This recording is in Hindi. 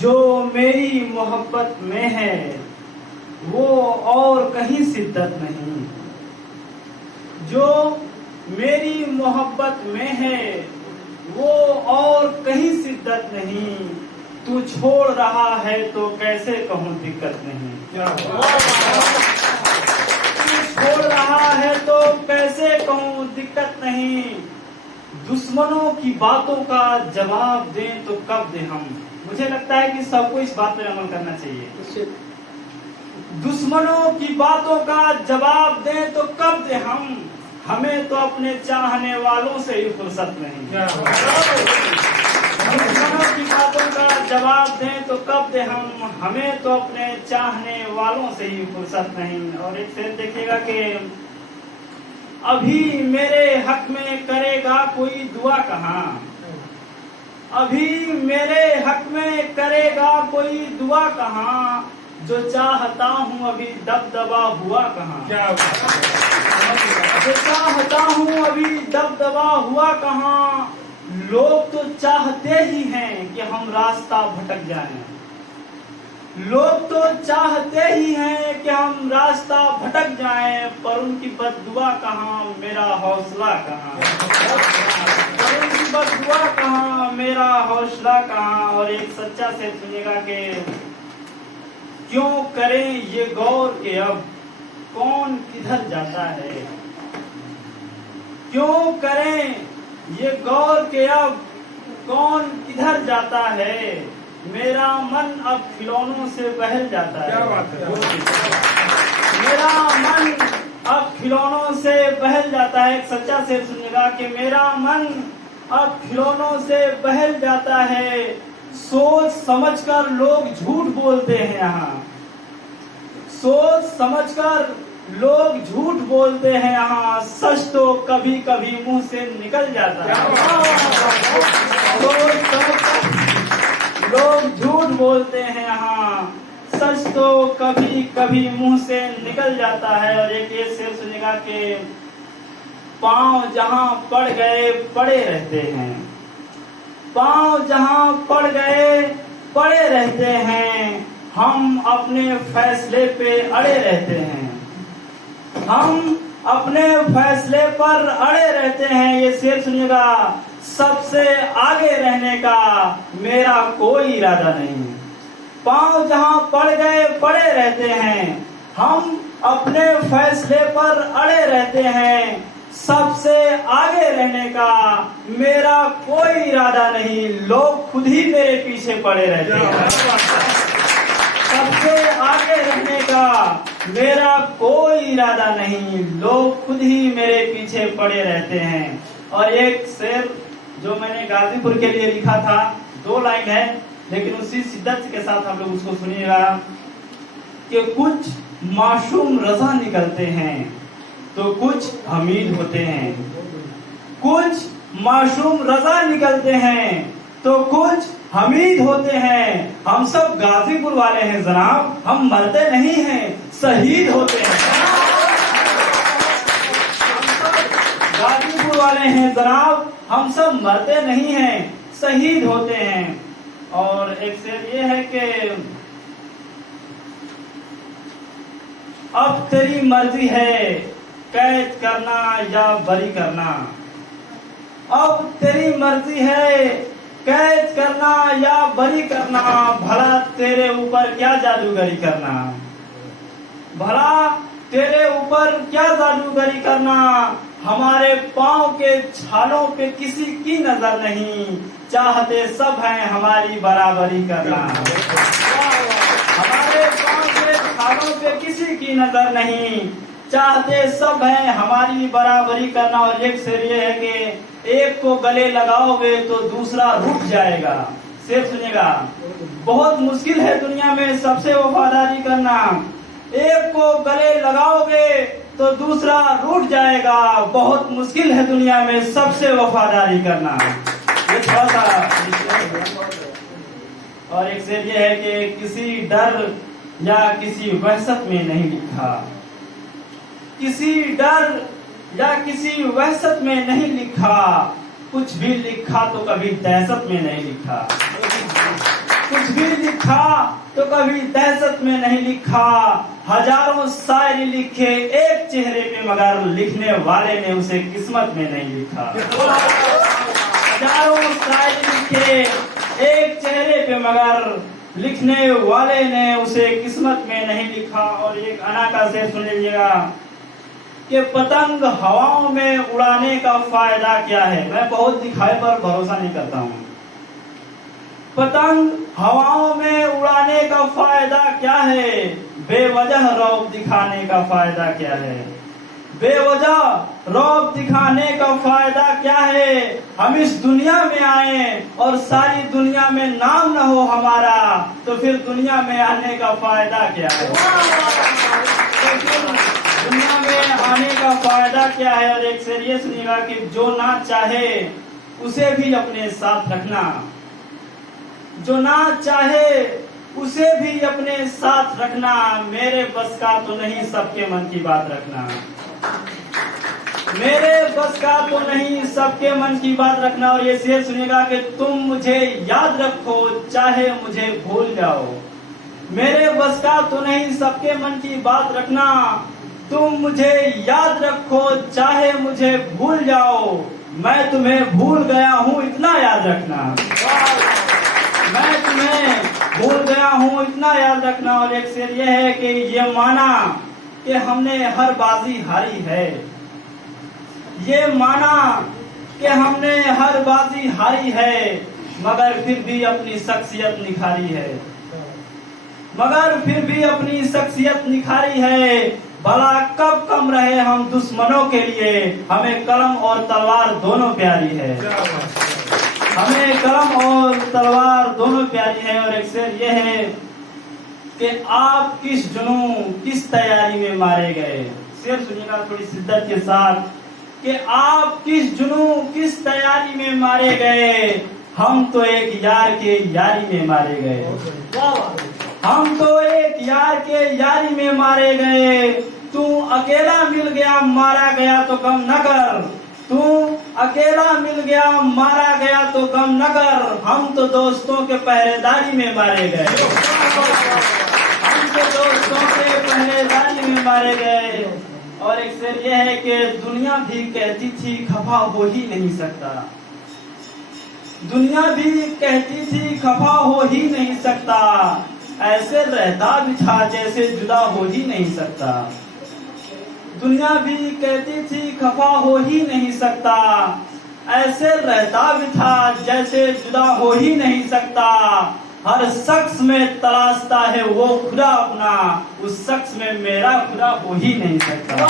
जो मेरी मोहब्बत में है वो और कहीं शिद्दत नहीं, जो मेरी मोहब्बत में है वो और कहीं शिद्दत नहीं, तू छोड़ रहा है तो कैसे कहूँ दिक्कत नहीं। तू छोड़ रहा है तो कैसे कहूँ दिक्कत नहीं, दुश्मनों की बातों का जवाब दें तो कब दें हम। मुझे लगता है कि सबको इस बात पर अमल करना चाहिए। दुश्मनों की बातों का जवाब दें तो कब दें हम, हमें तो अपने चाहने वालों से ही फुर्सत नहीं। दुश्मनों की बातों का जवाब दें तो कब दें हम, हमें तो अपने चाहने वालों से ही फुर्सत नहीं। और एक शेर देखिएगा कि अभी मेरे हक में करेगा कोई दुआ कहाँ, अभी मेरे हक में करेगा कोई दुआ कहाँ, जो चाहता हूँ अभी दबदबा हुआ कहाँ, जो चाहता हूँ अभी दबदबा हुआ कहाँ। लोग तो चाहते ही हैं कि हम रास्ता भटक जाएं, लोग तो चाहते ही हैं कि हम रास्ता भटक जाएं, पर उनकी बद्दुआ कहाँ मेरा हौसला कहाँ, पर उनकी बद्दुआ कहाँ मेरा हौसला कहाँ। और एक सच्चा से सुनिएगा कि क्यों करें ये गौर के अब कौन किधर जाता है, क्यों करें ये गौर के अब कौन किधर जाता है, मेरा मन अब खिलौनों से बहल जाता है। क्या बात है। मेरा मन अब खिलौनों से बहल जाता है। एक सच्चा शेर सुनिएगा कि मेरा मन अब खिलौनों से बहल जाता है, सोच समझकर लोग झूठ बोलते हैं यहाँ, सोच समझकर लोग झूठ बोलते हैं यहाँ, सच तो कभी कभी मुंह से निकल जाता है। सोच समझकर लोग झूठ बोलते हैं यहाँ, सच तो कभी कभी मुंह से निकल जाता है। और एक ये शेर सुनेगा कि पांव जहां पड़ गए पड़े रहते हैं, पांव जहां पड़ गए पड़े रहते हैं, हम अपने फैसले पे अड़े रहते हैं, हम अपने फैसले पर अड़े रहते हैं। ये शेर सुनिएगा, सबसे आगे रहने का मेरा कोई इरादा नहीं, पांव जहां पड़ गए पड़े रहते हैं, हम अपने फैसले पर अड़े रहते हैं, सबसे आगे रहने का मेरा कोई इरादा नहीं, लोग खुद ही मेरे पीछे पड़े रहते हैं। सबसे आगे रहने का मेरा कोई इरादा नहीं, लोग खुद ही मेरे पीछे पड़े रहते हैं। और एक शेर जो मैंने गाजीपुर के लिए लिखा था, 2 लाइन है लेकिन उसी शिद्दत के साथ हम लोग उसको सुनिएगा कि कुछ मासूम रजा निकलते हैं तो कुछ हमीद होते हैं, कुछ मासूम रजा निकलते हैं तो कुछ हमीद होते हैं। हम सब गाजीपुर वाले हैं जनाब, हम मरते नहीं हैं, शहीद होते हैं। गाजीपुर वाले हैं जनाब, हम सब मरते नहीं हैं, शहीद होते हैं। और एक शेर ये है कि अब तेरी मर्जी है कैद करना या बरी करना, अब तेरी मर्जी है कैद करना या बरी करना, भला तेरे ऊपर क्या जादूगरी करना, भला तेरे ऊपर क्या जादूगरी करना। हमारे पांव के छालों पे किसी की नजर नहीं, चाहते सब हैं हमारी बराबरी करना, हमारे पांव के छालों पे किसी की नजर नहीं, चाहते सब हैं हमारी बराबरी करना। और एक शेर ये है कि एक को गले लगाओगे तो दूसरा रुक जाएगा। शेर सुनिएगा, बहुत मुश्किल है दुनिया में सबसे वफादारी करना, एक को गले लगाओगे तो दूसरा रूठ जाएगा, बहुत मुश्किल है दुनिया में सबसे वफादारी करना। ये थोड़ा सा। और एक शेर ये है कि किसी डर या किसी वहशत में नहीं लिखा, किसी डर या किसी वहशत में नहीं लिखा, कुछ भी लिखा तो कभी दहशत में नहीं लिखा। कुछ भी लिखा तो कभी दहशत में नहीं लिखा। हजारों शायरी लिखे एक चेहरे पे, मगर लिखने वाले ने उसे किस्मत में नहीं लिखा। हजारों शायरी लिखे एक चेहरे पे, मगर लिखने वाले ने उसे किस्मत में नहीं लिखा। और एक अना का शेर सुन लीजिएगा कि पतंग हवाओं में उड़ाने का फायदा क्या है। मैं बहुत दिखाए पर भरोसा नहीं करता हूँ। पतंग हवाओं में उड़ाने का फायदा क्या है, बेवजह रौब दिखाने का फायदा क्या है। बेवजह रौब दिखाने का फायदा क्या है। हम इस दुनिया में आए और सारी दुनिया में नाम न हो हमारा, तो फिर दुनिया में आने का फायदा क्या है। दुनिया में आने का फायदा क्या है। और एक शेर ये सुनिएगा कि जो ना चाहे उसे भी अपने साथ रखना, जो ना चाहे उसे भी अपने साथ रखना। मेरे बस का तो नहीं सबके मन की बात रखना, मेरे बस का तो नहीं सबके मन की बात रखना। और ये शेर सुनिएगा कि तुम मुझे याद रखो चाहे मुझे भूल जाओ। मेरे बस का तो नहीं सबके मन की बात रखना, तुम मुझे याद रखो चाहे मुझे भूल जाओ। मैं तुम्हें भूल गया हूँ इतना याद रखना, मैं तुम्हें भूल गया हूँ इतना याद रखना। और एक शेर यह है कि ये माना कि हमने हर बाजी हारी है, ये माना कि हमने हर बाजी हारी है, मगर फिर भी अपनी शख्सियत निखारी है, मगर फिर भी अपनी शख्सियत निखारी है। भला कब कम रहे हम दुश्मनों के लिए, हमें कलम और तलवार दोनों प्यारी है, हमें कलम और तलवार दोनों प्यारी है। और एक शेर ये है कि आप किस जुनून किस तैयारी में मारे गए। शेर सुनिएगा थोड़ी शिद्दत के साथ कि आप किस जुनून किस तैयारी में मारे गए। हम तो एक यार के यारी में मारे गए, हम तो एक यार के यारी में मारे गए। तू अकेला मिल गया मारा गया तो गम न कर, तू अकेला मिल गया मारा गया तो गम न कर। हम तो दोस्तों के पहरेदारी में मारे गए, हम तो दोस्तों के पहरेदारी में मारे गए। और एक शेर यह है कि दुनिया भी कहती थी खफा हो ही नहीं सकता, दुनिया भी कहती थी खफा हो ही नहीं सकता। ऐसे रहता भी था जैसे जुदा हो ही नहीं सकता, दुनिया भी कहती थी खफा हो ही नहीं सकता। ऐसे रहता भी था जैसे जुदा हो ही नहीं सकता। हर शख्स में तलाशता है वो खुदा अपना, उस शख्स में मेरा खुदा हो ही नहीं सकता।